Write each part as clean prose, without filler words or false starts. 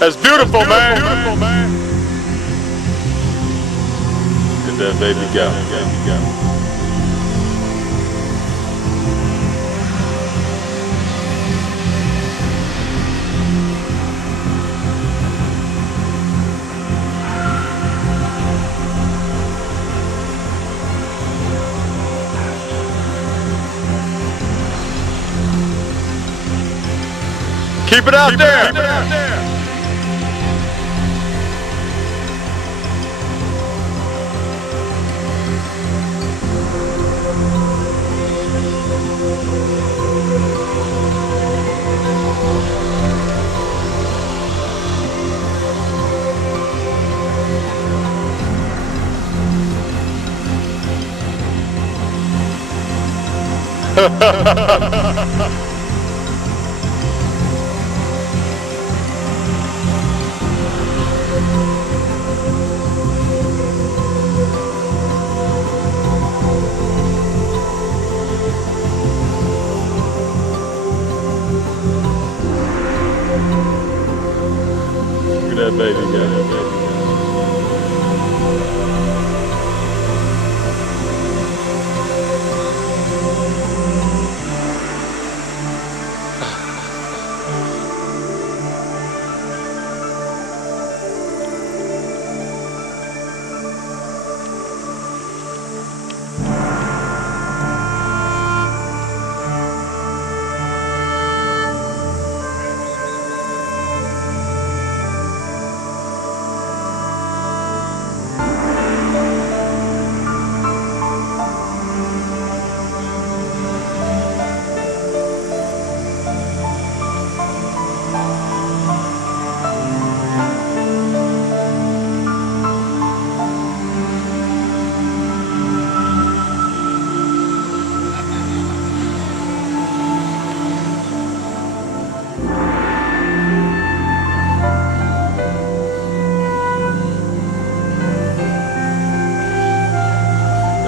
That's beautiful, man. Let that baby go. Keep it out there. Look at that baby go.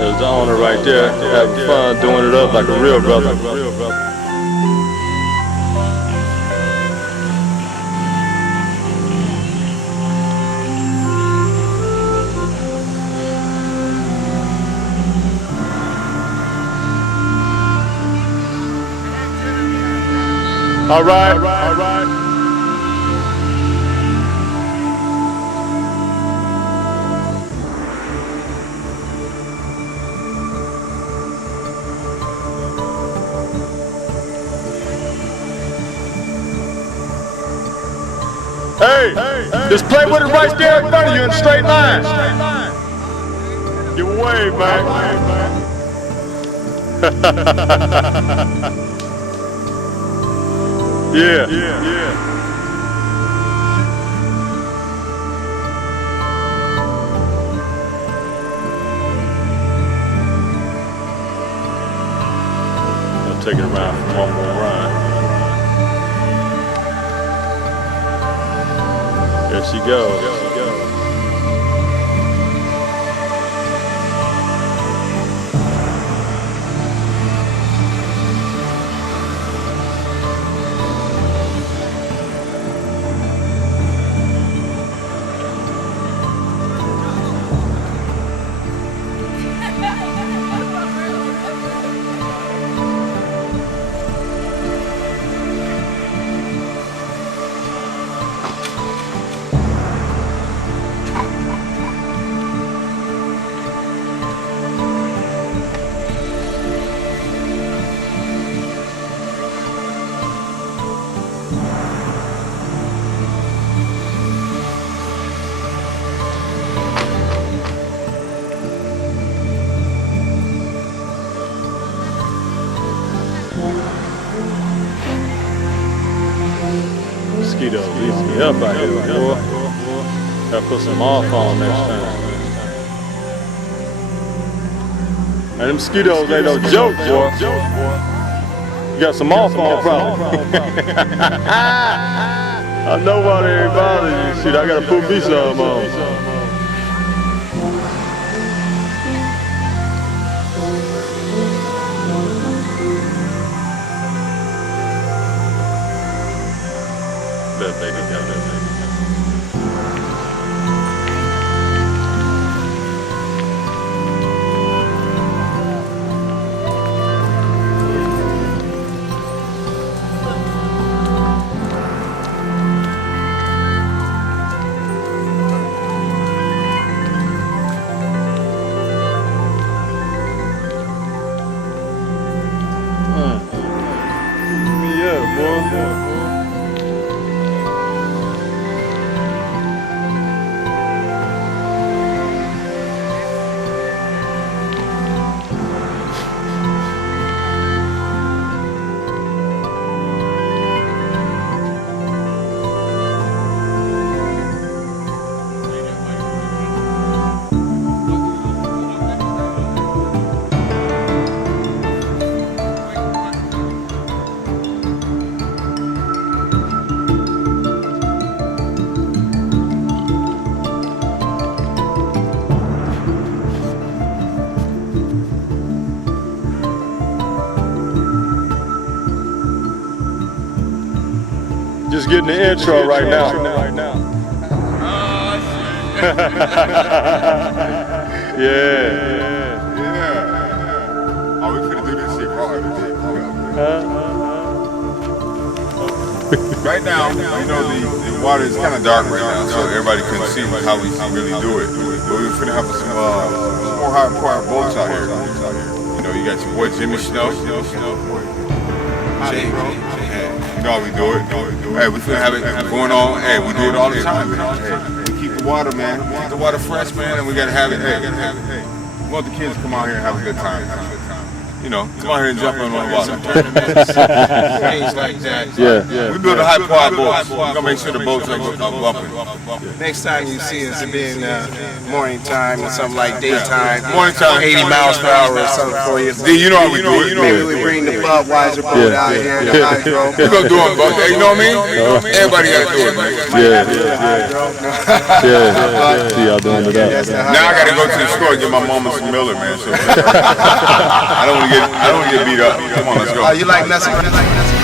There's the owner right there, having fun doing it up like a real brother. All right. Hey, just play with it right there in front of you in a straight line. Give away, man. Yeah. I'll take it around for one more run. There she goes. Mosquitoes eats me up out here, boy. Gotta put some off on next time. And them mosquitoes ain't no joke, boy. You got some off on problem. I know why they ain't bothering you. Shit, I gotta put me some on. That baby got that baby. just getting the intro right now. Yeah. Oh, we finna do this shit raw. Right now, you know, the water is kind of dark right now, so everybody can see how we really do it. But we're finna have some more high-powered boats out here. You know, you got your boy Jimmy Snow. Jay, you know how we do it. Hey, we finna have it going on. Hey, we do it all the time, man. Hey, we keep the water, man. We keep the water fresh, man, and we gotta have it. Hey, we want the kids to come out here and have a good time. You know, come out here and jump on the water. Things like that. Yeah. We build a high-powered boat. We're gonna make sure the boats ain't bumping. Next time you see us, it'll be in morning time or something like daytime. Morning time, 80 miles per hour or something for you. You know how we do it. Maybe we bring the Budweiser boat out here, the hydro. We're gonna do it, but you know what I mean? Everybody gotta do it, man. Yeah. See y'all doing it up. Now I gotta go to the store and get my mama some Miller, man. So I don't wanna get beat up. Come on, let's go. You like messing with it?